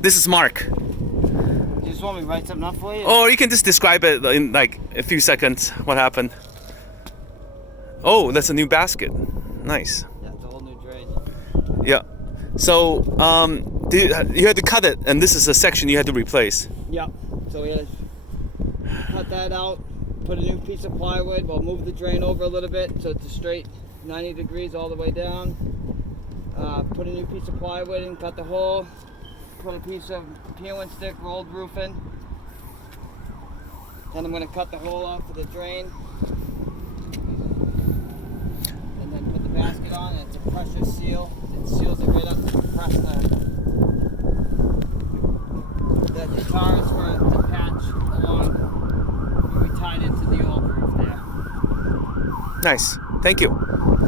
This is Mark. You just want me to write something up for you? Or you can just describe it in like a few seconds. What happened? Oh, that's a new basket. Nice. Yeah, it's a whole new drain. Yeah. So, you had to cut it, and this is a section you had to replace. Yep. So we had to cut that out, put a new piece of plywood. We'll move the drain over a little bit so it's a straight 90 degrees all the way down. Put a new piece of plywood in, cut the hole. Put a piece of peel and stick rolled roofing. Then I'm going to cut the hole off for the drain. And then put the basket on. It's a pressure seal. It seals it right up to press the guitars for it to patch along where we tied into the old roof there. Nice. Thank you.